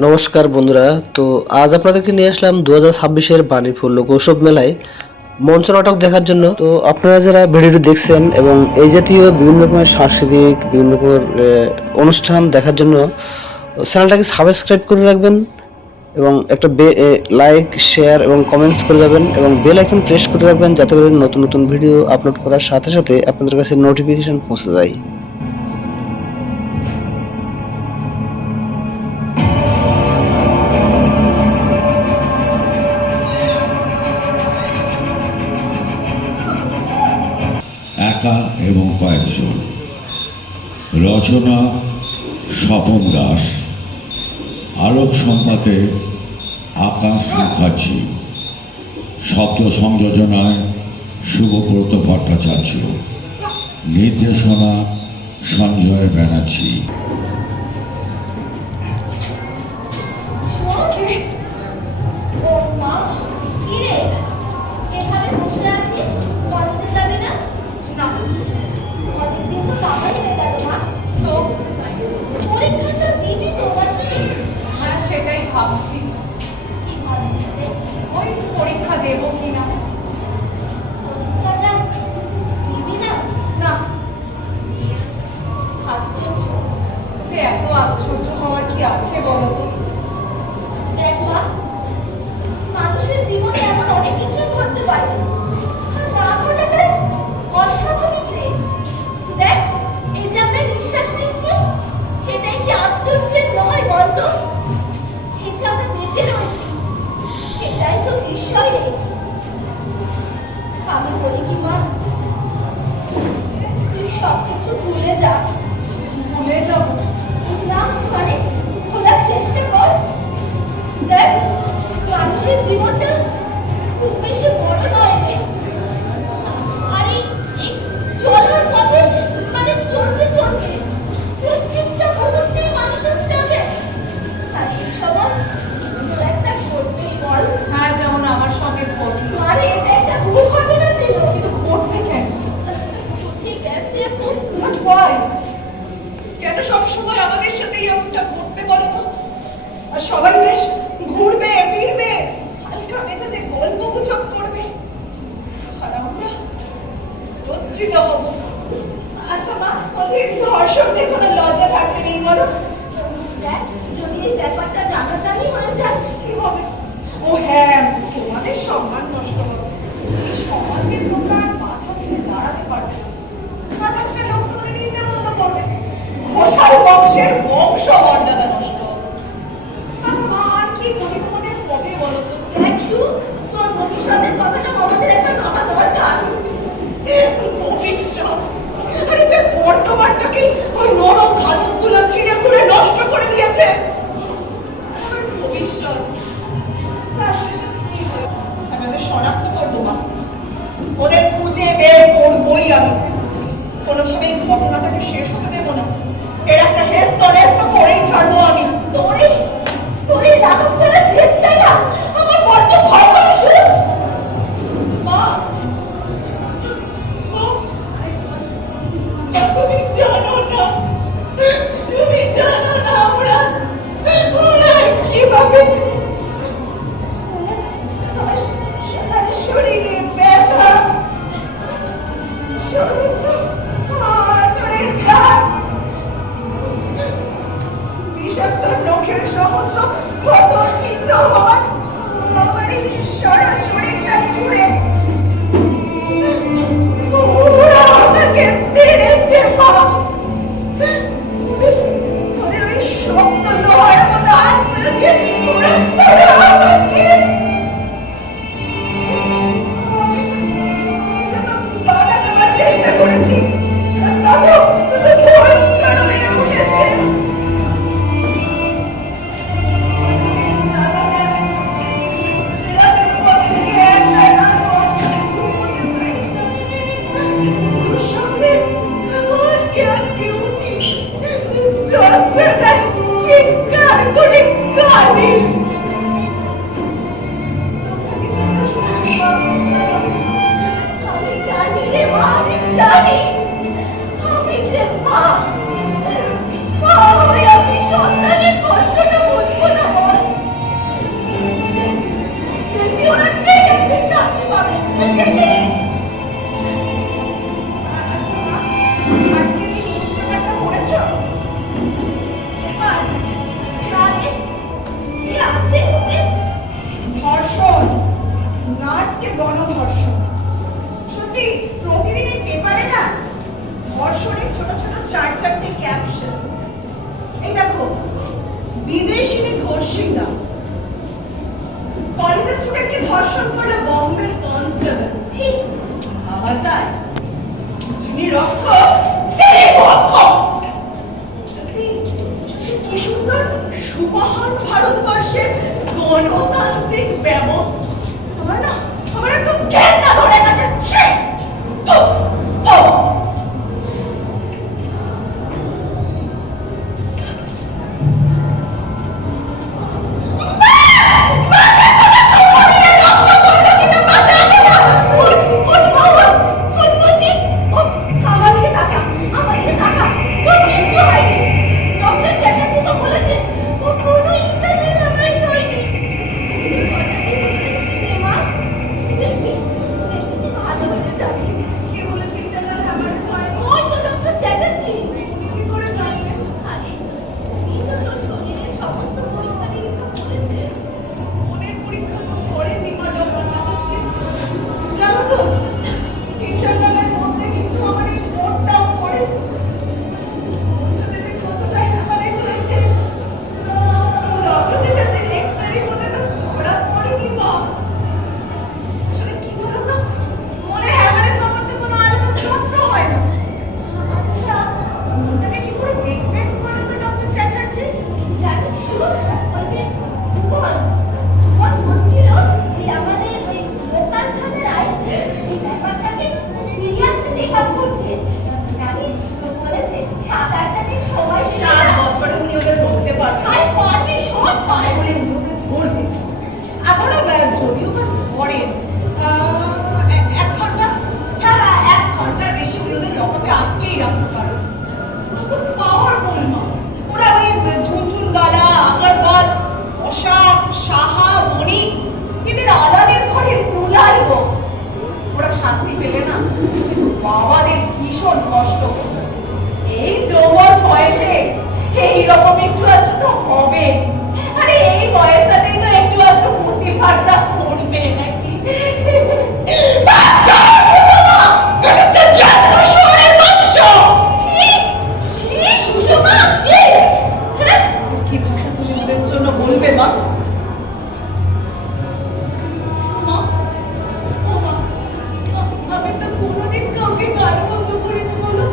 নমস্কার বন্ধুরা। তো আজ আপনাদেরকে নিয়ে আসলাম 2026-এর বাণীপুর লোকোৎসব মেলায় মঞ্চ নাটক দেখার জন্য। তো আপনারা যারা ভিডিওটি দেখছেন এবং এই জাতীয় বিভিন্ন রকমের সাংস্কৃতিক বিভিন্ন রকমের অনুষ্ঠান দেখার জন্য চ্যানেলটাকে সাবস্ক্রাইব করে রাখবেন এবং একটা লাইক শেয়ার এবং কমেন্টস করে যাবেন এবং বেল আইকন প্রেস করে রাখবেন, যাতে করে নতুন নতুন ভিডিও আপলোড করার সাথে সাথে আপনাদের কাছে নোটিফিকেশন পৌঁছে যায়। একা এবং কয়েকজন। রচনা স্বপন দাস, আলোক সম্পাদে আকাশ মুখার্জি, শব্দ সংযোজনায় শুভব্রত ভট্টাচার্য, নির্দেশনা সঞ্জয় ব্যানার্জি। সেটাই ভাবছি, ওই পরীক্ষা দেবো কিনা। না, আশ্চর্য, এত আশ্চর্য হওয়ার কি আছে বলো তো? দেখ মা, মানুষের জীবনে এমন অনেক কিছুই ঘটতে পারে, আর না ঘটাটাই অস্বাভাবিক রে। দেখ, এই যে আমরা নিঃশ্বাস নিচ্ছি, সেটাই কি আশ্চর্যের নয় বলতো? এই যে আমরা বেঁচে রয়েছি, এটাই তো বিস্ময় রে। আমি বলি কি মা, তুই সবকিছু ভুলে যা। ভুলে যাবো না মানে ভোলার চেষ্টা কর। দেখ, মানুষের জীবনটা খুব বেশি বড় নয় রে। আর এই চলার পথে মানে চলতে চলতে প্রত্যেকটা মুহূর্তে মানুষের স্ট্রাগল। আর এই সময় কিছু তো একটা ঘটবেই বল। হ্যাঁ, যেমন আমার সঙ্গে ঘটলো। আরে এটা একটা দুর্ঘটনা ছিল। কিন্তু ঘটবে কেন? ঠিক আছে এখন But why? কেন সবসময় আমাদের সাথেই এমনটা ঘটবে বলো তো? আর সবাই বেশ ঘুরবে ফিরবে, হালকা মেজাজে গল্প গুজব করবে, আর আমরা লজ্জিত হব। আচ্ছা মা, বলছি ধর্ষকদের কোনো লজ্জা থাকতে নেই বলো? দেখ, যদি এই ব্যাপারটা জানাজানি হয়ে যায় কি হবে? ও হ্যাঁ, তোমাদের সম্মান নষ্ট হবে। এই সমাজে তোমরা আর মাথা তুলে দাঁড়াতে পারবে না। তার মাঝখানে লোক তোমাদের নিন্দে মন্দ করবে, ঘোষাল বংশের বংশ মর্যাদা নষ্ট হবে। আচ্ছা মা, আর কি করি তোমাদের হবে বলো তো? দেখ শু, তোর ভবিষ্যতের কথাটা আমাদের একটা ভাবা দরকার। ভবিষ্যৎ? আরে যে বর্তমানটাকে ওই নরম খাদকগুলো ছিঁড়ে খুঁড়ে নষ্ট করে দিয়েছে, আমার ভবিষ্যৎ, তার শেষে কি হবে? আমি ওদের শনাক্ত করবো মা, ওদের খুঁজে বের করবোই আমি। কোনোভাবেই ঘটনাটাকে শেষ হতে দেবো না। এর একটা হেস্ত নেস্ত করেই ছাড়বো আমি। তোরে লাগাম ছাড়া জেদটা না আমার বড্ড ভয় করে শু। মা, তুমি জানো না, তুমি জানো না ওরা কিভাবে শরীরে ব্যথা, আঁচড়ের দাগ, বিষাক্ত নখের সহস্র ক্ষত ছিদ্র হওয়ার, আমার এই সারা শরীরটা জুড়ে ওরা আমাকে মেরেছে মা। ওদের ওই শক্ত লোহার মতো হাতগুলো দিয়ে ওরা আমাকে বাধা দেওয়ার চেষ্টা করেছি, তবু তত ভয়ঙ্কর হয়ে উঠেছে। চিৎকার করে কালি আমি জানি রে মা, আমি জানি। আমি যে মা, মা হয়ে আমি সন্তানের কষ্টটা বুঝবো না। নিশ্চয়ই না। কলেজের স্টুডেন্টকে ধর্ষণ করলে বম্বের কনস্টেবল। ছি, ভাবা যায়? যিনি রক্ষক তিনি ভক্ষক। কি সুন্দর সুমহান ভারতবর্ষের গণতান্ত্রিক ব্যবস্থা। আমার একদম জ্ঞান না ধরে গেছে। বাবাদের ভীষণ কষ্ট। এই যৌবন বয়সে এইরকম একটু আধটু তো হবে। আরে এই বয়সটাতেই তো একটু আধটু ফুর্তি ফার্তা করবে নাকি? কি ভাষা তুমি ওদের জন্য বলবে মা? আমি তো কোনোদিন কাউকে গান বন্ধ করিনি বলো।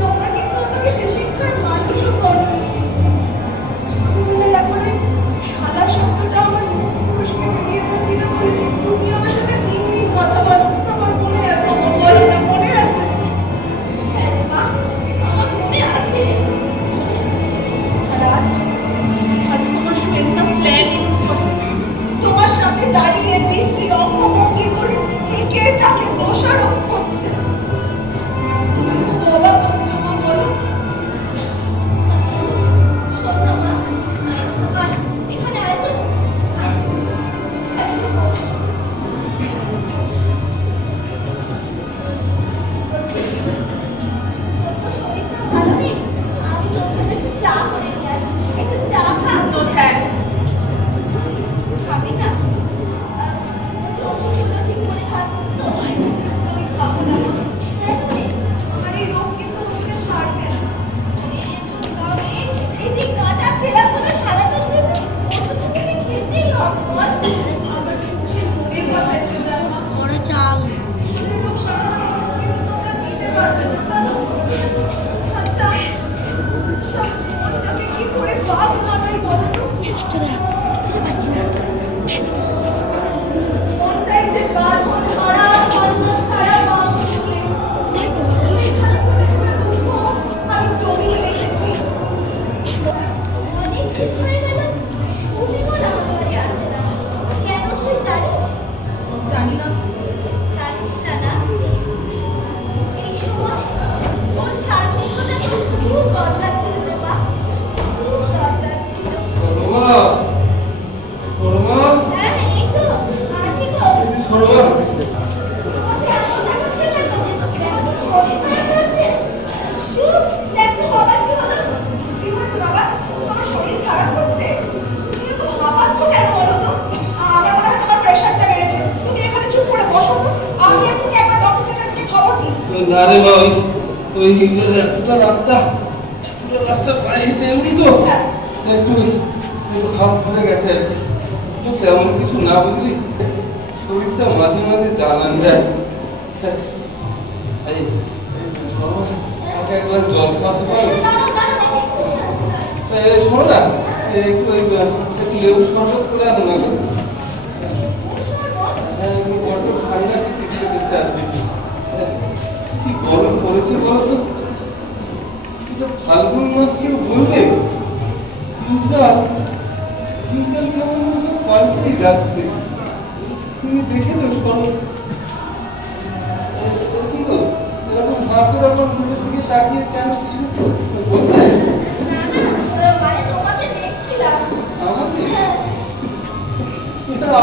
তোমরা কিন্তু আমাকে সে শিক্ষার মানুষও করো। ছোটবেলায় একবারে শালা শব্দটা আমার মুখ ফসকে বেরিয়ে গেছিল বলে তুমি আমার সাথে 3 দিন কথা বলতে তোমার মনে আছে? আমার বলো না, মনে আছে? আর আজ তোমার শ্বেতা স্ল্যাং ইউজ করে তোমার সামনে দাঁড়িয়ে বিশ্রী অঙ্গভঙ্গি করে একে তাকে দোষারোপ করছে। তুমি খুব অবাক হচ্ছ মা, বলো? No thanks. আমার এই রোগ কিন্তু মুখে সারবে না। আমার সে মনের কথা এসে যায় মা। এরকম সারা কিন্তু তোমরা দিতে পারবে না, জানো? আচ্ছা, মনটাকে কি করে বাদ মানাই বলো তো? মনটাই যে বাঁধন ছাড়া, বন্ধন ছাড়া বাঁধন খুলে। এখানে ছোট ছোট দুঃখ আমি জমিয়ে রেখেছি। জানি না। খুব দরকার ছিল রে মা, খুব দরকার ছিল। হ্যাঁ, এই তো আসি গো। কি হয়েছে বাবা? আমার শরীর খারাপ হচ্ছে। তুমি এরকম হাঁপাচ্ছ কেন বলো তো? আমার মনে হয় তোমার প্রেশারটা বেড়েছে। তুমি এখানে চুপ করে বসো তো। আমি এক্ষুনি একবার ডক্টর চ্যাটার্জিকে খবর দিই। না রে মা, ওই এতটা রাস্তা পায়ে হেঁটে এমনি তো একটু কিন্তু হাত ধরে গেছে আর কি। তো তেমন কিছু না, বুঝলি, শরীরটা মাঝে মাঝে জ্বালান যায়। এই, আমাকে এক গ্লাস জল খাওয়াতে পারো? শোনো না, একটু লেবু শরবত করে আনো না গো। বড্ড ঠান্ডা খেতে চারদিকে, কি গরম পড়েছে বলো তো। এটা ফাল্গুন মাস কেউ বলবে দিনকাল কেমন হচ্ছে, পাল্টেই যাচ্ছে। তুমি দেখেছো শোনো, কি গো এরকম মাছের ওপর মুখের দিকে তাকিয়ে কেন কিছু বলতে? আমাকে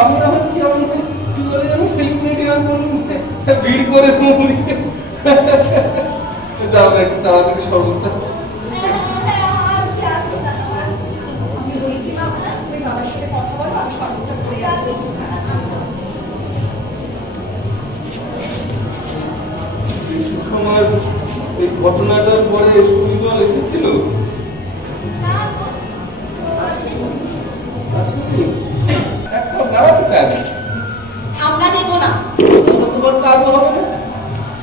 আমি আমার কি আমাকে কি বলে জানো, সেলিব্রিটি ভিড় করে দাও না একটু তাড়াতাড়ি শরবতটা। সুষমার এই ঘটনাটার পরে সুনিদল এসেছিল? আসেনি? এক পা দাঁড়াতে চায় না। আমরা দেব না। তোমার কাজও হবে না।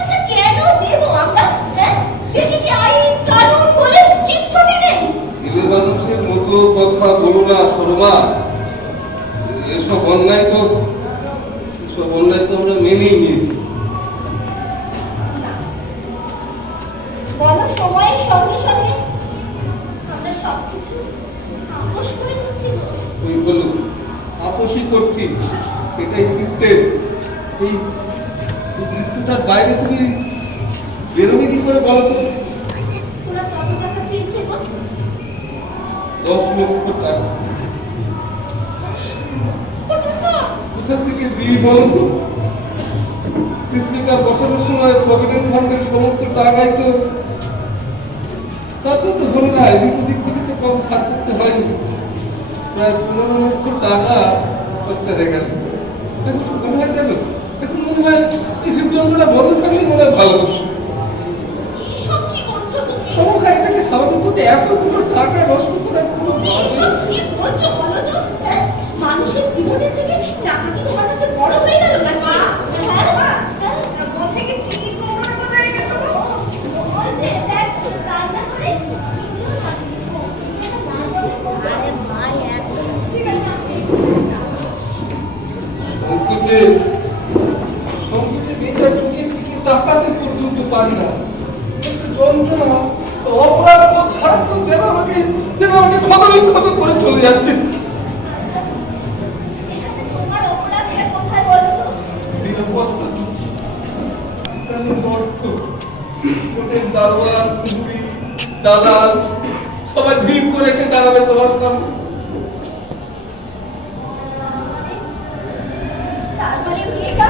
আচ্ছা কেন দেব আমরা? হ্যাঁ, দেশে কি আইন কানুন বলে কিচ্ছু নেই। ছেলে মানুষের মতো কথা বলো না শর্মা। এসব অন্যায় তো আমরা মেনেই নিয়েছি। বলো সময়ের সঙ্গে সঙ্গে আমরা সবকিছু আপোষ করে নিচ্ছি। ওই বলো আপোষই করছি, এটাই সিস্টেম। এই মৃত্যুটার বাইরে তুমি বেরোবে কি করে বলো তো? তোরা কত টাকা পেয়েছে গো? 10 লক্ষ টাকা। কোথা থেকে দিই বলো তো? স্পিকার বসানোর সময় প্রভিডেন্ট ফান্ডের সমস্ত টাকাই তো তাতে তো হলো না, এদিক ওদিক থেকে তো কম ধার করতে হয়নি। প্রায় 15 লক্ষ টাকা খরচা হয়ে গেল। এখন মনে হয় জানো, এখন মনে হয় এই যন্ত্রণা বন্ধ থাকলে মনে হয় ভালো। এসব কি বলছো তুমি? সমস্যা এটাকে স্বাভাবিক করতে এতগুলো টাকা নষ্ট করার কোনো এসব কি বলছো বলো তো? হ্যাঁ, মানুষের জীবনের থেকে টাকা কি তোমার কাছে বড় হয়ে গেল না? হ্যাঁ, বলছে কি চিনি কুমড়োর মতো রেখেছো? বলছে দেখ রান্না করে আরে ভাই একদম ঠিক আছে। সংকোচে মেয়েটা চোখের দিকে তাকাতে পর্যন্ত পারি না। যন্ত্রণা অপরাধ ছাড়া তো যেন আমাকে ক্ষত করে চলে যাচ্ছে। তোমার অপরাধটা কোথায় বলো তো? নিরাপত্তা অর্থ হোটেল দারোয়ান কুকুরি দালাল সবাই ভিড় করে এসে দাঁড়াবে তোমার সামনে। তার মানে মেয়েটা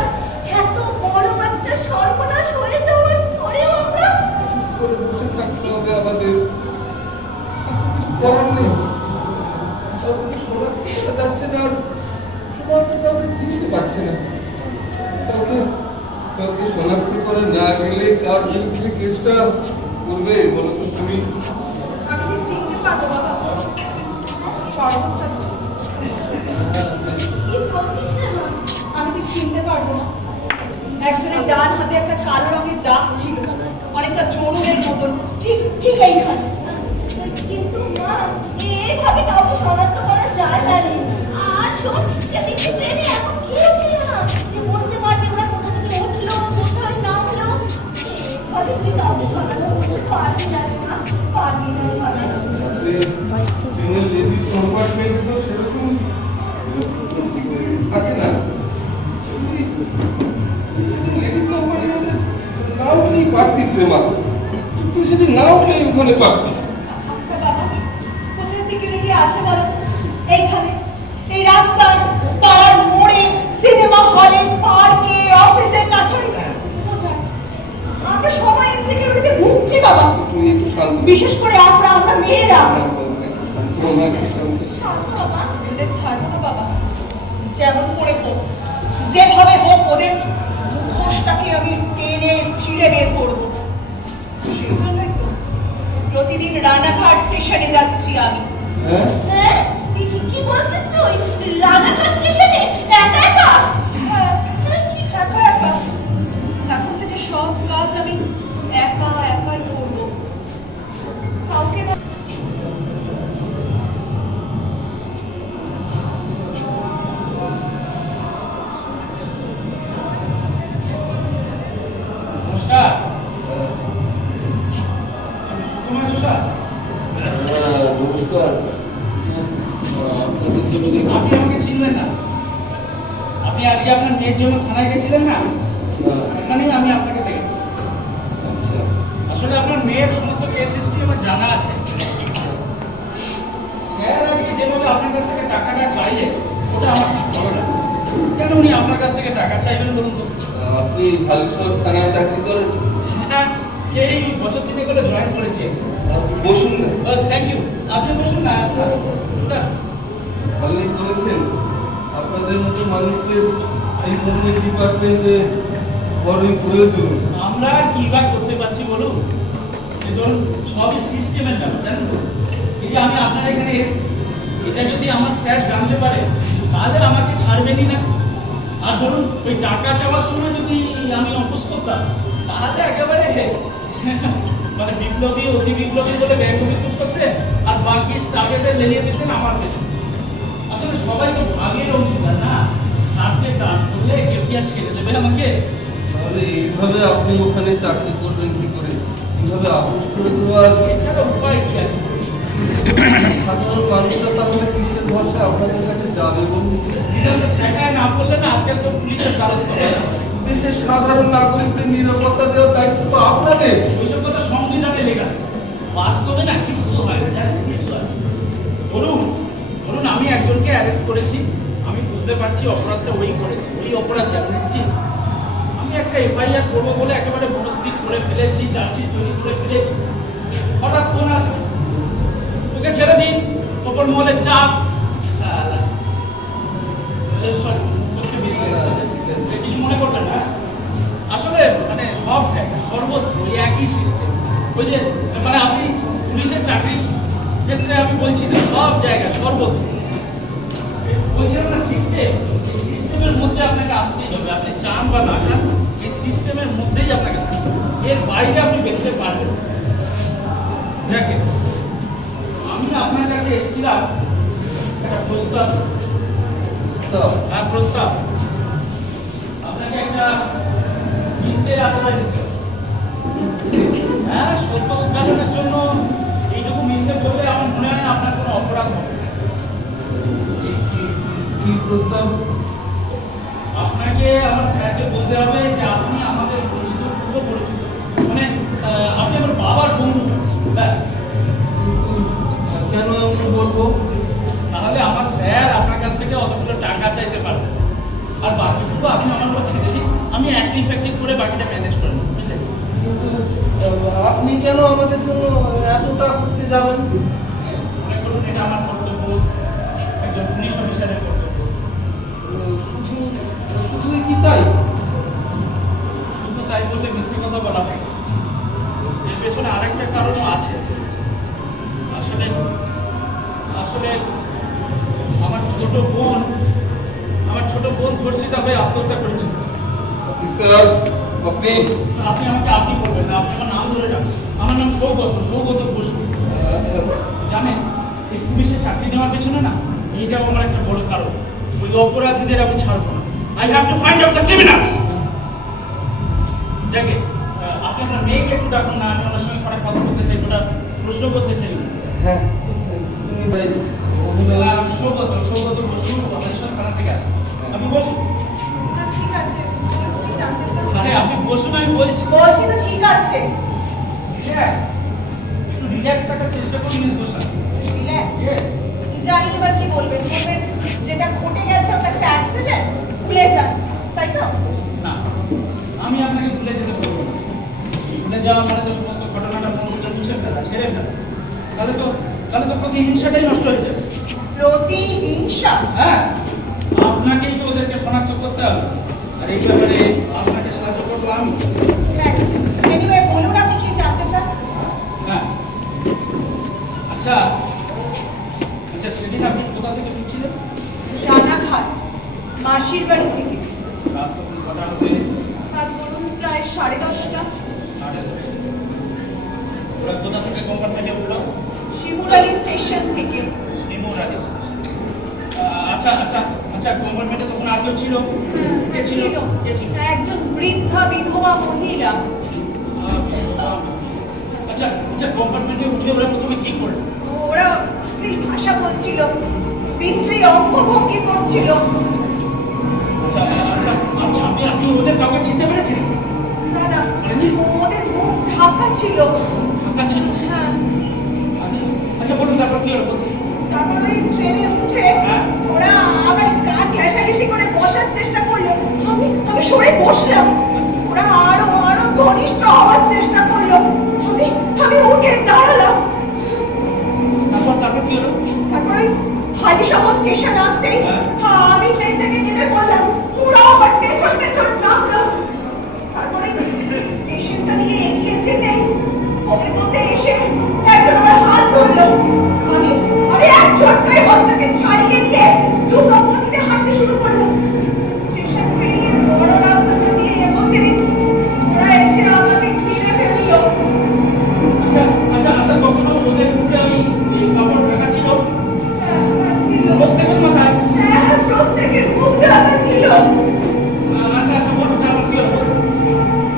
এত বড় একটা সর্বনাশ হয়ে যাওয়ার পরেও আমরা করে বসে থাকতে হবে আমাদের, কিছু করার নেই। কাউকে শোনাতে যাচ্ছে না, আর শোনাতে কাউকে চিনতে পারছে না। কাউকে শনাক্ত করে না গেলে কার বিরুদ্ধে কেসটা করবে বলো তো তুমি? আমি ঠিক চিনতে পারবো বাবা, শরবতটা কি বলছিস রে মা? আমি ঠিক চিনতে পারবো না। একজনের ডান হাতে একটা কালো রঙের দাগ ছিল, অনেকটা চড়ুনের মতন, ঠিক ঠিক এইখানে। কিন্তু মা এইভাবে কাউকে শনাক্ত করা যায় না রে। আর শোন, সেদিকে ট্রেনে এমন কেউ ছিল না যে বলতে পারবে ওরা কোথা থেকে উঠলো কোথায় নামলো। এভাবে তুই কাউকে শনাক্ত করতে পারবি না রে মা, পারবি না এভাবে। ট্রেনের লেডিস কম্পার্টমেন্টে তো সেরকম থাকে না। লেডিস কম্পার্টমেন্টে না উঠলেই পারতিস রে মা, তুই সেদিন না উঠলেই ওখানে পারতিস। আচ্ছা বাবা, কোথায় সিকিউরিটি আছে বলো? এইখানে, এই রাস্তায়, পাড়ার মোড়ে, সিনেমা হলে, পার্কে, অফিসের কাছারি, কোথায়? আমরা সবাই ইনসিকিউরিটিতে ভুগছি বাবা, তুই একটু শান্ত বিশেষ করে আমরা মেয়েরা। শান্ত বাবা, ওদের ছাড়বো না বাবা, যেমন করে হোক, যেভাবে হোক ওদের মুখোশটাকে আমি টেনে ছিঁড়ে বের করবো। সেই জন্যই তো প্রতিদিন রানাঘাট স্টেশনে যাচ্ছি আমি। হ্যাঁ হ্যাঁ কি বলছিস তুই? রানাঘাট স্টেশনে একা একা? হ্যাঁ, একা একা। এখন থেকে সব কাজ আমি একা একাই করবো, কাউকে না। নমস্কার, আমি সুকুমার জোসা। নমস্কার। আপনাদের জন্য আপনি আমাকে চিনলেন না? আপনি আজকে আপনার মেয়ের জন্য থানায় গেছিলেন না? ওখানেই আমি আপনাকে দেখেছি। আচ্ছা, আসলে আপনার মেয়ের সমস্ত কেস হিস্ট্রি আমার জানা আছে। স্যার আজকে যেভাবে আপনার কাছ থেকে টাকাটা চাইলে ওটা আমার ঠিক ভালো লাগে। কেন উনি আপনার কাছ থেকে টাকা চাইবেন বলুন তো? আপনি ভালুসর থানায় চাকরি করেন? হ্যাঁ, এই বছর থেকে করে জয়েন করেছি। বসুন না। Thank you. আপনি বসুন না। ভালোই করেছেন। আপনাদের মতো মানুষদের এই ধরনের ডিপার্টমেন্টে বড়ই প্রয়োজন। আমরা আর কি বা করতে পারছি বলুন? এই ধরুন সবই সিস্টেমের ব্যাপার, জানেন তো? এই যে আমি আপনার এখানে এসেছি, এটা যদি আমার স্যার জানতে পারে তাহলে আমাকে ছাড়বেনই না। আর ধরুন ওই টাকা চাওয়ার সময় যদি আমি অপোজ করতাম তাহলে একেবারে মানে বিপ্লবী অতি বিপ্লবী বলে ব্যঙ্গ বিদ্রুপ করতেন আর বাকি স্টাফেদের লেলিয়ে দিতেন আমার পেছনে। আসলে সবাই তো ভাগের অংশীদার না, স্বার্থে দান করলে কেউ কি আর ছেড়ে দেবে আমাকে? তাহলে এইভাবে আপনি ওখানে চাকরি করবেন কি করে? এইভাবে আপোষ করে দেওয়ার এছাড়া উপায় কি আছে? সাধারণ মানুষরা তাহলে কিসের ভরসা আপনাদের কাছে যাবে বলুন? দেখায় না বললে না আজকাল তো পুলিশের দ্বারস্থ হয়। দেশের সাধারণ নাগরিকদের নিরাপত্তা দেওয়ার দায়িত্ব তো আপনাদের। ওইসব কথা সংবিধানে লেখা থাকে। বাস্তবে না কিছু হয় না, জানেন? কিছু হয় না। ধরুন ধরুন আমি একজনকে অ্যারেস্ট করেছি, আমি বুঝতে পারছি অপরাধটা ওই করেছে, ওই অপরাধটা আমি নিশ্চিত। আমি একটা এফআইআর করবো বলে একেবারে মনস্থির করে ফেলেছি, চার্জশিট তৈরি করে ফেলেছি। হঠাৎ ফোন আসবে, তোকে ছেড়ে দিন, ওপর মহলের চাপ। সালা। sorry, মুখে বেরিয়ে গেছে। কিছু মনে করবেন না। আসলে মানে সব জায়গায় সর্বত্র ওই একই সিস্টেম। ওই যে মানে আপনি পুলিশের চাকরির ক্ষেত্রে আমি বলছি যে সব জায়গায় সর্বত্র বলছিলাম না সিস্টেম। সিস্টেমের মধ্যে আপনাকে আসতেই হবে, আপনি চান বা না চান এই সিস্টেমের মধ্যেই আপনাকে থাকতে হবে। এর বাইরে আপনি বেরোতে পারবেন না। দেখেন, আমি আপনার কাছে এসেছিলাম একটা প্রস্তাব। হ্যাঁ, প্রস্তাব। আপনাকে একটা মিথ্যের আশ্রয় দিতে হবে। হ্যাঁ, সত্য উদ্ঘাটনের জন্য এইটুকু মিথ্যে বললে আমার মনে হয় না আপনার কোনো অপরাধ হবে। কি প্রস্তাব? আপনাকে আমার স্যারকে বলতে হবে যে আপনি আমাদের পরিচিত, পূর্ব পরিচিত, মানে আপনি আমার বাবার বন্ধু। ব্যাস। কেন এমন বলবো? তাহলে আমার স্যার আপনার কাছ থেকে অতগুলো টাকা চাইতে পারবে, আর বাকিটুকু আপনি আমার উপর ছেড়ে দিন, আমি অ্যাক্টিভ ফ্যাক্টিভ করে বাকিটা ম্যানেজ করে নেব, বুঝলেন? কিন্তু আপনি কেন আমাদের জন্য এতটা করতে যাবেন? মনে করুন এটা আমার কর্তব্য, একজন পুলিশ অফিসারের কর্তব্য। শুধু শুধুই কি তাই? শুধু তাই বললে মিথ্যে কথা বলা হয়। এর পেছনে আরেকটা কারণও আছে। আসলে আসলে আমার ছোট বোন ধর্ষিতা হয়ে আত্মহত্যা করেছিল। অফিসার, আপনি আপনি আমাকে আপনি বলবেন না, আপনি আমার নাম ধরে ডাকবেন। আমার নাম সৌগত বসু। আচ্ছা, জানেন, এই পুলিশের চাকরি নেওয়ার পেছনে না এইটাও আমার একটা বড় কারণ। ওই অপরাধীদের আমি ছাড়বো না। I have to find out the criminals. যাকে আপনি আপনার মেয়েকে একটু ডাকুন না, আমি ওনার সঙ্গে কথা বলতে চাই, ওটা প্রশ্ন করতে চাই। হ্যাঁ, তুমি ভাই সৌগত বসু বাংলাদেশ থানা থেকে আসে। আপনি বসুন। ঠিক আছে, কি জানতে চাও? আরে আপনি বসুন, আমি বলছি। বলছি তো ঠিক আছে। হ্যাঁ, একটু রিল্যাক্স থাকার চেষ্টা করুন মিস ঘোষা। রিল্যাক্স। ইয়েস। জানি এবার কি বলবেন, বলবেন যেটা ঘটে গেছে ওটা একটা অ্যাক্সিডেন্ট, ভুলে যান, তাই তো? না, আমি আপনাকে ভুলে যেতে বলবো না। ভুলে যাওয়া মানে তো সমস্ত ঘটনাটা মনে মুছে ফেলা, ছেড়ে ফেলা। তাহলে তো প্রতিহিংসাটাই নষ্ট হয়ে যাবে। প্রতিহিংসা? হ্যাঁ, আপনাকেই তো ওদেরকে শনাক্ত করতে হবে, আর এই ব্যাপারে আপনাকে সাহায্য করবো আমি। এনিওয়ে বলুন আপনি কি জানতে চান? হ্যাঁ, আচ্ছা সেদিন আপনি কোথা ফিরছিলেন? রানাঘাট মাসির বাড়ি থেকে। রাত তখন কটা হবে? রাত ধরুন প্রায় 10:30। ওরা কোথা থেকে কম্পার্টমেন্টে উঠলো? শিমুরালি স্টেশন থেকে। শিমুরালি স্টেশন। আচ্ছা আচ্ছা আচ্ছা, কম্পার্টমেন্টে তখন আর কেউ ছিল? কে ছিল? ছিল কে ছিল? একজন বৃদ্ধা বিধবা মহিলা। আচ্ছা আচ্ছা, কম্পার্টমেন্টে উঠে ওরা প্রথমে কি করলো? ওরা অশ্লীল ভাষা বলছিল, বিশ্রী অঙ্গভঙ্গি করছিল। আচ্ছা আচ্ছা, আপনি ওদের কাউকে চিনতে পেরেছেন? না না, ওদের মুখ ঢাকা ছিল। ফাঁকা ছিল? হ্যাঁ। আচ্ছা আচ্ছা, বলুন তারপর কি হলো? তারপর ওই ট্রেনে উঠে হ্যাঁ। ওরা আবার গা ঘেঁষাঘেঁষি করে বসার চেষ্টা করলো। আমি সরে বসলাম। ওরা আরো আরো ঘনিষ্ঠ হওয়ার চেষ্টা করলো। আমি উঠে দাঁড়ালাম। তারপর কি হলো? তারপর ওই হালিশহর স্টেশন আসতেই হ্যাঁ। আমি ট্রেন থেকে নেমে পড়লাম। ওরা আমার পেছন পেছন নামলো। তারপরে স্টেশনটা নিয়ে এগিয়ে যেতেই ওদের মধ্যে এসে একজন আমার হাত ধরলো। আমি এক ঝটকায় হাতটাকে ছাড়িয়ে নিয়ে দ্রুত গতিতে হাঁটতে শুরু করলাম। স্টেশন পেরিয়ে বড় রাস্তাটা দিয়ে এগোতেই ওরা এসে আমাকে ঘিরে ফেললো। আচ্ছা আচ্ছা আচ্ছা, কখনো ওদের মুখে ওই কাপড় ঢাকা ছিল? ছিল। প্রত্যেকের মাথায়? হ্যাঁ, প্রত্যেকের মুখ ঢাকা ছিল। আচ্ছা আচ্ছা, বলুন তারপর কি হলো?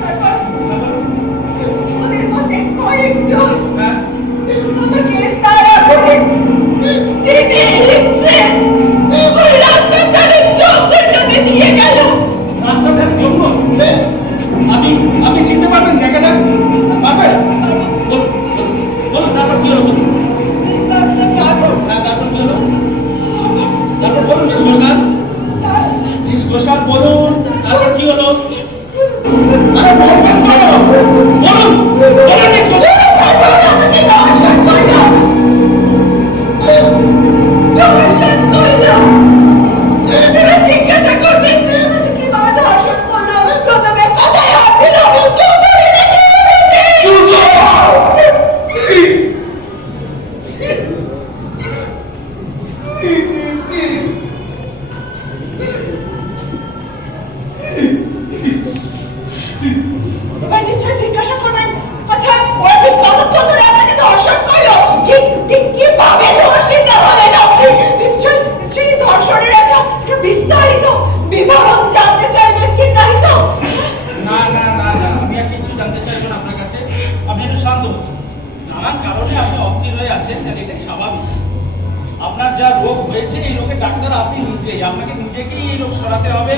তারপর তারপর? ওদের মধ্যে কয়েকজন হ্যাঁ। আমাকে তাড়া করে টেনে হিঁচড়ে ওই রাস্তার ধারে জঙ্গলটাতে নিয়ে গেল। রাস্তার ধারে জঙ্গল? আপনি চিনতে পারবেন জায়গাটা? পারবেন? বলুন বলুন, তারপর কি হলো? বলুন। তারপর হ্যাঁ, তারপর কি হলো? তারপর বলুন মিস ঘোষাল। মিস ঘোষাল বলুন, তারপর কি হলো? আরে বলবেন তো। বলুন বলুন মিস ঘোষাল। আমাকে দর্শন করল। দর্শন করল। এরা জিজ্ঞাসা করবে আচ্ছা কিভাবে দর্শন করলো? প্রথমে কোথায় আসছিল? কোমরে নাকি এবার নিশ্চয়ই জিজ্ঞাসা করবেন, আচ্ছা ওরা ঠিক কতক্ষণ ধরে আপনাকে ধর্ষণ করলো? ঠিক ঠিক কিভাবে ধর্ষিত হলেন আপনি? নিশ্চয়ই ধর্ষণের একটা বিস্তারিত বিবরণ জানতে চাইবেন কি তাই তো? না না না না, আমি আর কিছু জানতে চাইছি না আপনার কাছে। আপনি একটু শান্ত হন। নানান কারণে আপনি অস্থির হয়ে আছেন, আর এটাই স্বাভাবিক। আপনার যা রোগ হয়েছে, এই রোগের ডাক্তার আপনি নিজেই। আপনাকে নিজেকেই এই রোগ সরাতে হবে,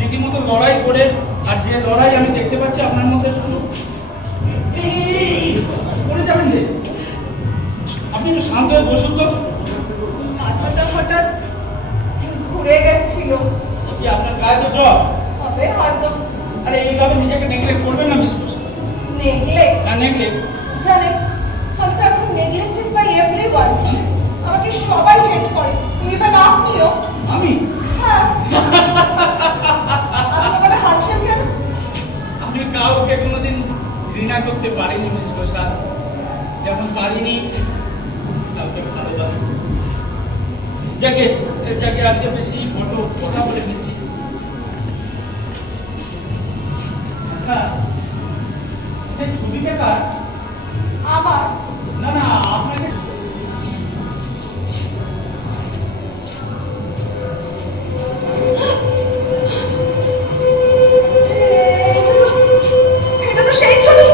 রীতিমতো লড়াই করে। আর যে লড়াই আমি দেখতে পাচ্ছি আপনার মধ্যে, শুধু করে যাবেন যে। আপনি একটু শান্ত হয়ে বসুন তো। মাথাটা হঠাৎ ঘুরে গেছিল। কি আপনার গায়ে তো জ্বর? হবে হয়তো। আরে এইভাবে নিজেকে নেগলেক্ট করবেন না মিস ঘোষাল। নেগলেক্ট? না, নেগলেক্ট জানেন আমি তো এখন নেগলেক্টেড বাই এভরিওয়ান। আমাকে সবাই হেট করে, ইভেন আপনিও। আমি? হ্যাঁ। আপনি এভাবে হাসছেন কেন? আমি কাউকে কোনোদিন ঘৃণা করতে পারিনি মিস ঘোষাল, যেমন পারিনি কাউকে ভালোবাসতে। যাকে যাকে আজকে বেশি বড় কথা বলে ফেলছি। আচ্ছা, সেই ছবিটা কার? আমার না না, আপনাকে এটা তো সেই ছবি।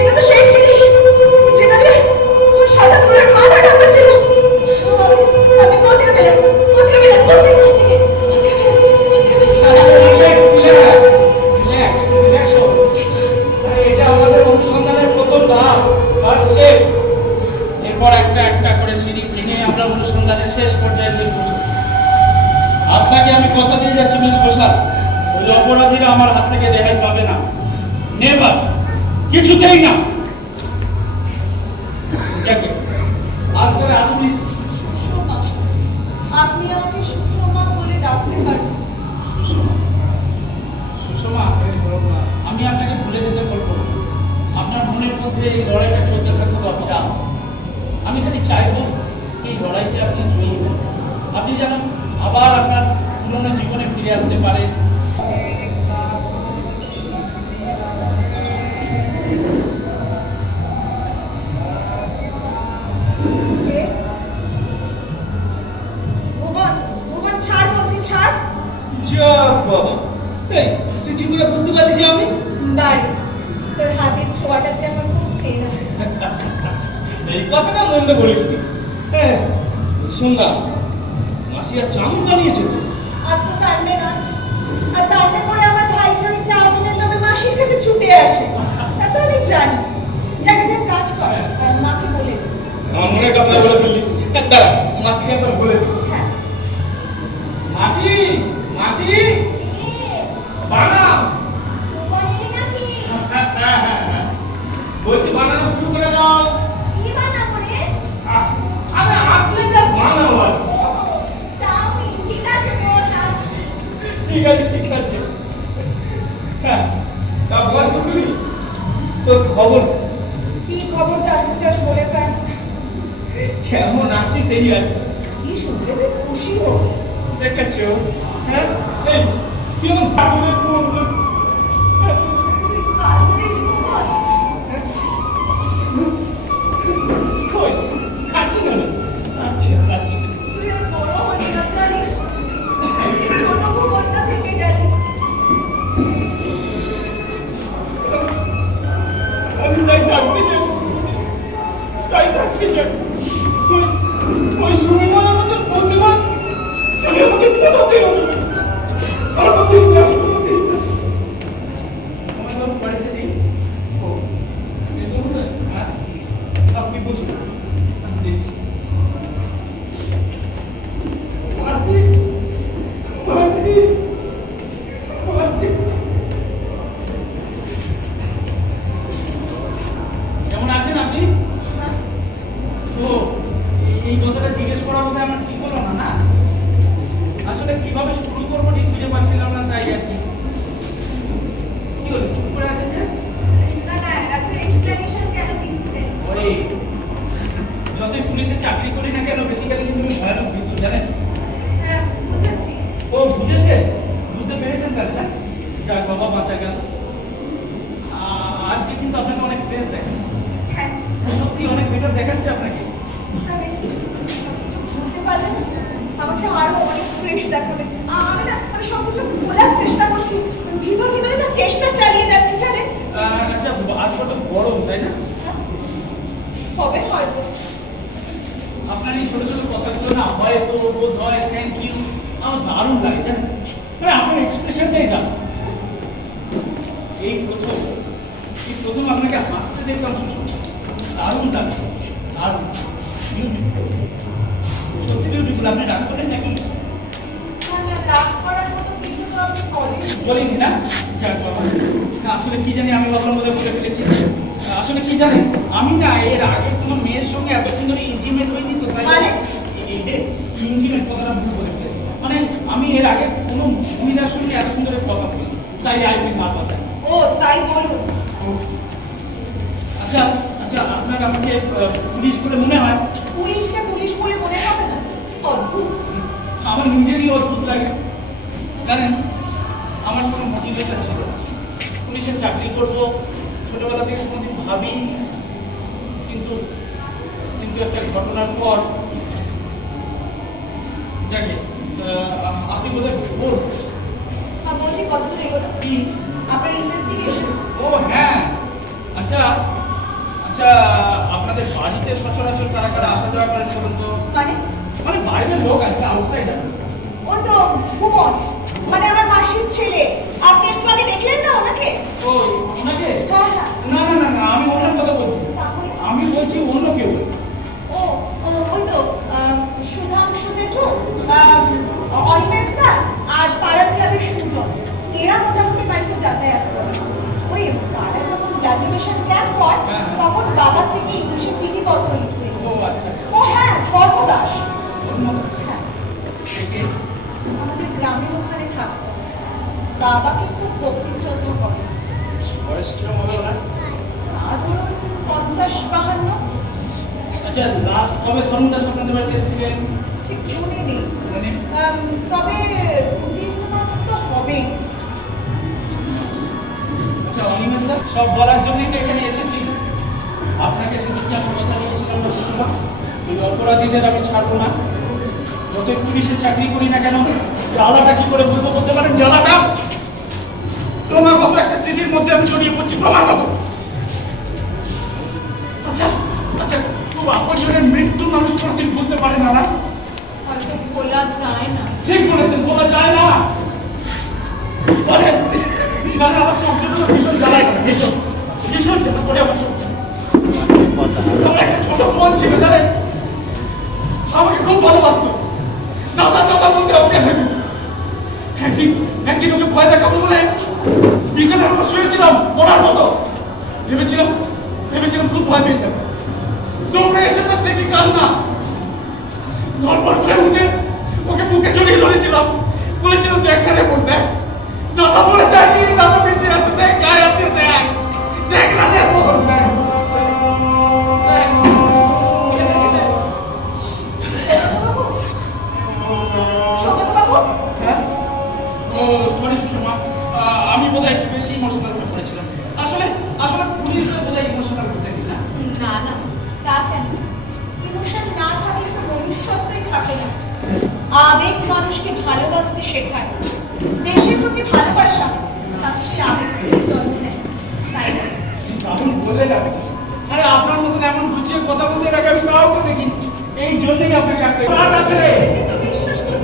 এটা তো সেই জিনিস যেটাতে সাদা ফুলের মালা ঢাকা ছিল। আমি কোথায় পেলাম? কোথায় পেলাম? কোথায় পেলাম? রিল্যাক্স রিল্যাক্স রিল্যাক্স রিল্যাক্স হও। আরে এটা আমাদের অনুসন্ধানের প্রথম ধাপ, ফার্স্ট স্টেপ। এরপর একটা একটা করে সিঁড়ি ভেঙে আমরা অনুসন্ধানের শেষ পর্যায়ে গিয়ে পৌঁছব। আপনাকে আমি কথা দিয়ে যাচ্ছি মিস ঘোষাল, ওই অপরাধীরা আমার হাত থেকে রেহাই পাবে না। নেভার, কিছুতেই না। যাকে আজকাল আপনি সুষমা। আপনি আমাকে সুষমা বলে ডাকতে পারেন। সুষমা, সুষমা, আমি আপনাকে ভুলে যেতে বলবো না। আপনার মনের মধ্যে এই লড়াইটা চলতে থাকুক অবিরাম। আমি খালি চাইবো এই লড়াইতে আপনি জয়ী হন। আপনি যেন আবার আপনার পুরনো জীবনে ফিরে আসতে পারেন। কে? ভুবন, ভুবন ছাড় বলছি, ছাড়। যা বাবা, এই তুই কি করে বুঝতে পারলি যে আমি? বাড়ি তোর হাতের ছোঁয়াটা যে আমার খুব চেনা। এই কথাটা মন্দ বলিসনি। হ্যাঁ শুনলাম মাসি আর চাউমিন বানিয়েছে তো। আজ তো সানডে না, আর সানডে করে আমার ভাই যে ওই চাউমিনের লোভে মাসির কাছে ছুটে আসে, তা তো আমি জানি। যাকে যা কাজ কর, আর মাকে বলে দে। আমার মনের কথা বলে ফেললি। দাঁড়া, মাসিকে একবার বলে দিই। হ্যাঁ, মাসি, মাসি বানাও। বলি নাকি বলতে বানানো শুরু করে দাও। কি বানাবো রে? আরে আসলে যা বানাও আর কি। চাউমিন, ঠিক আছে বল আসছি। ঠিক আছে, ঠিক আছে। হ্যাঁ, তা বল টুকুনি, তোর খবর কি খবর জানতে চাস বলে ফেল। কেমন আছিস এই আর কি? কি শুনলে তুই খুশি হবি। দেখেছো? হ্যাঁ, এই কেমন ঠাকুরের মন। তুই কাঁদছিস ভুবন? কই খাচ্ছি না, খাচ্ছি না, খাচ্ছি না। তুই আর বড় হলি না জানিস, তুই ছোট ভুবনটা থেকে গেলি। আমি তাই থাকতে চাই, তাই থাকতে চাই। ওই সুনিমার মতন বুদ্ধিমান তুমি আমাকে কোনোদিন হবে না, কোনোদিন না, কোনোদিন না। আমার বাবু বাড়িতে নেই। ও, এই জন্য না? হ্যাঁ, আপনি বসুন, আমি দেখছি। মাসি, মাসি, মাসি। কেমন আছেন আপনি? তো এই কথাটা জিজ্ঞেস করার মধ্যে আমার ঠিক হলো না, না আসলে কিভাবে শুরু করবো ঠিক খুঁজে পাচ্ছিলাম না, তাই আর কি। কি হলো, চুপ করে আছেন যে? না না, এত এক্সপ্লেনেশন কেন দিচ্ছে? ওরে, যতই পুলিশের চাকরি করি না কেন, বেসিক্যালি কিন্তু আমি ভয়ানক ভীতু, জানেন? হ্যাঁ, বুঝেছি। ও বুঝেছেন, বুঝতে পেরেছেন তাহলে, না? যাক বাবা, বাঁচা গেল। আজকে কিন্তু আপনাকে অনেক ফ্রেশ দেখে, থ্যাঙ্কস। সত্যি অনেক বেটার দেখাচ্ছে আপনাকে। আমি কিছু বলতে পারলে না, আমাকে আরো অনেক ফ্রেশ দেখাবে। আমি সব কিছু বলার চেষ্টা করছি, ভিতর ভিতরে না চেষ্টা চালিয়ে যাচ্ছি, জানেন? আচ্ছা, আজ কত গরম, তাই না? হবে হয়তো। আপনার এই ছোট ছোট কথাগুলো না, হয়তো, বোধ হয়, থ্যাংক ইউ, আমার দারুণ লাগে, জানেন? মানে আপনার এক্সপ্রেশনটাই দারুণ। এই প্রথম আপনাকে হাসতে দেখলাম, দারুণ লাগছে, দারুণ, বিউটিফুল, সত্যি বিউটিফুল। আপনি রাগ করেন নাকি? রাগ করার মতো কিছু তো আমি করিনি। বলিনি না? যাক বাবা, না, আসলে কি জানি, আমি বাবার মধ্যে বলে ফেলেছি। আসলে কি জানেন, আমি না এর আগে কোনো মেয়ের সঙ্গে এতক্ষণ ধরে ইন্টিমেট হইনি তো, তাই মানে? ইন্টিমেট কথাটা ভুল করে ফেলেছি। মানে আমি এর আগে কোনো মহিলার সঙ্গে এতক্ষণ ধরে কথা বলি, তাই আই ফিল নার্ভাস। ও তাই বলুন। আচ্ছা আচ্ছা, আপনার আমাকে পুলিশ বলে মনে হয়? পুলিশকে পুলিশ বলে মনে হবে না? অদ্ভুত। আমার নিজেরই অদ্ভুত লাগে, জানেন? আমার কোনো মোটিভেশন ছিল না। পুলিশের চাকরি করবো ছোটবেলা থেকে কোনোদিন ভাবি, কিন্তু কিন্তু একটা ঘটনার পর, যাকে আপনি বোধহয় ভুল বলছি কতদূর এগোলো কি? আপনার ইনভেস্টিগেশন? ও হ্যাঁ, আচ্ছা আচ্ছা, আপনাদের বাড়িতে সচরাচর কারা কারা আসা যাওয়া করেন বলুন তো? মানে? মানে বাইরের লোক আর কি, আউটসাইডার। ওই তো ভুবন, মানে আমার মাসির ছেলে। আপনি একটু আগে দেখলেন না ওনাকে? ও ওনাকে? হ্যাঁ হ্যাঁ। না না না না, আমি ওনার কথা বলছি না। তাহলে? আমি বলছি অন্য কেউ। ও ওই তো সুধাংশু জেঠু, অনিমেষ দা আর পাড়ার ক্লাবের সুজন, এরা মোটামুটি বাড়িতে যাতায়াত করে। ওই পাড়া যখন ব্লাড ডোনেশন ক্যাম্প হয়, হ্যাঁ। তখন বাবা থেকে ইংলিশে চিঠিপত্র লিখতে। ও আচ্ছা, ও হ্যাঁ, ধর্মদাস। অন্য হ্যাঁ, থেকে। আমাদের গ্রামের ওখানে থাকতো। বাবাকে খুব ভক্তি শ্রদ্ধা করে। বয়স কিরম হবে ওনার? আর ধরুন 50-52। আচ্ছা, লাস্ট কবে ধর্মদাস আপনাদের বাড়িতে এসেছিলেন? ঠিক মনে নেই। সব বলার জন্যই তো এখানে এসেছি। আপনাকে সেদিকে আমি কথা দিয়েছিলাম না সুষমা, ওই অপরাধীদের আমি ছাড়বো না। যতই পুলিশের চাকরি করি না কেন, জ্বালাটা কি করে বুঝবো বলতে পারেন? জ্বালাটা ক্রমাগত একটা স্মৃতির মধ্যে আমি জড়িয়ে পড়ছি, ক্রমাগত। আচ্ছা আচ্ছা, খুব আপনজনের মৃত্যু মানুষ কোনোদিন ভুলতে পারে না, না? হয়তো বলা যায় না। ঠিক বলেছেন, বলা যায় না। বলেন, তাহলে আমার চোখ জন্য ভীষণ জ্বালায়, ভীষণ ভীষণ জ্বালা করে আমার চোখ। আমার একটা ছোট বোন ছিল, জানেন, আমাকে খুব ভালোবাসতো। দাদা দাদা বলতে ওকে দেবে। একদিন ওকে ভয় দেখাবো বলে বিছানার উপর শুয়েছিলাম মরার মতো। ভেবেছিলাম খুব ভয় পেয়ে যাবে। দৌড়ে এসে তার সে কি কান্না। ধরপড় করে ওকে বুকে জড়িয়ে ধরেছিলাম, বলেছিলাম দেখ খানে পড়, দেখ দাদা বলে দেখ, দাদা বেঁচে আছে, দেখ গায়ে হাত দিয়ে দেখ, দেখ না দেখ পড়, দেখ। সৌগতবাবু, হ্যাঁ? ও সরি সুষমা, আমি বোধহয় একটু বেশি ইমোশনাল হয়ে পড়েছিলাম। আসলে আসলে পুলিশদের বোধহয় ইমোশনাল হতে দিই না। না না, তা কেন? ইমোশন না থাকলে তো মনুষ্যত্বই থাকে না। আবেগ মানুষকে ভালোবাসতে শেখায়। দেশের প্রতি ভালোবাসা তাকে সে আবেগ থেকে জন্ম নেয়, তাই না? দারুণ বললেন আপনি। আরে আপনার মতন এমন গুছিয়ে কথা বলতে আগে আমি কাউকে দেখি, এই জন্যই আপনাকে একটা কার আছে রে? যে তো বিশ্বাস করুন,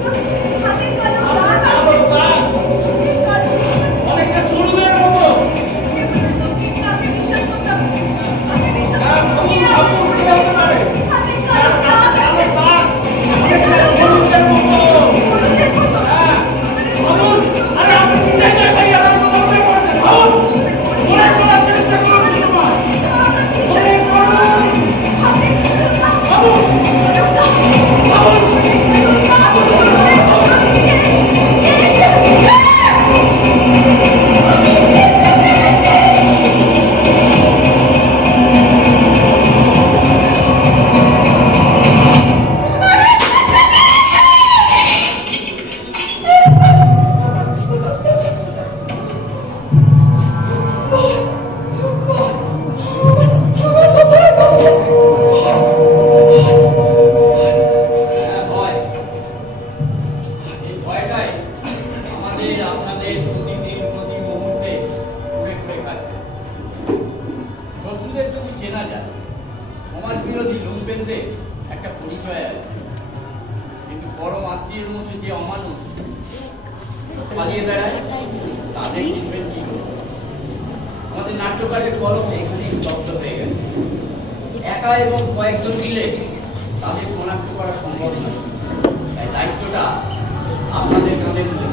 হাতের কলম দাগ আছে। কালো দাগ, হাতের কলম আছে। অনেকটা চুলমের মতো। আপনি বিশ্বাস করতাম, আপনি বিশ্বাস হ্যাঁ, করতাম। তখন ভাবুন, উঠে আসতে পারে। হাতের কলম দাগ আছে। দাগ, অনেকটা হলুদের মতো। হলুদের মতো। হ্যাঁ, বলুন, আরে আপনি নিজেই দেখাই আমার কথা মনে করেছেন, ভাবুন, মনে করার চেষ্টা করুন সুষমা। মনে করুন, ভাবুন, ভাবুন। ভয়, এই ভয়টাই আমাদের আপনাদের প্রতিদিন প্রতি মুহূর্তে ঘুরে ঘুরে খাচ্ছে। শত্রুদের যদি চেনা যায়, সমাজ বিরোধী লুম্পেনদের একটা পরিচয় আছে, কিন্তু পরম আত্মীয়ের মধ্যে যে অমানুষ পালিয়ে বেড়ায়, তাদের চিনবেন কি করে? আমাদের নাট্যকারের কলম এখানেই স্তব্ধ হয়ে গেছে। একা এবং কয়েকজন মিলে তাদের শনাক্ত করা সম্ভব নয়, তাই দায়িত্বটা আপনাদের কাঁধে তুলে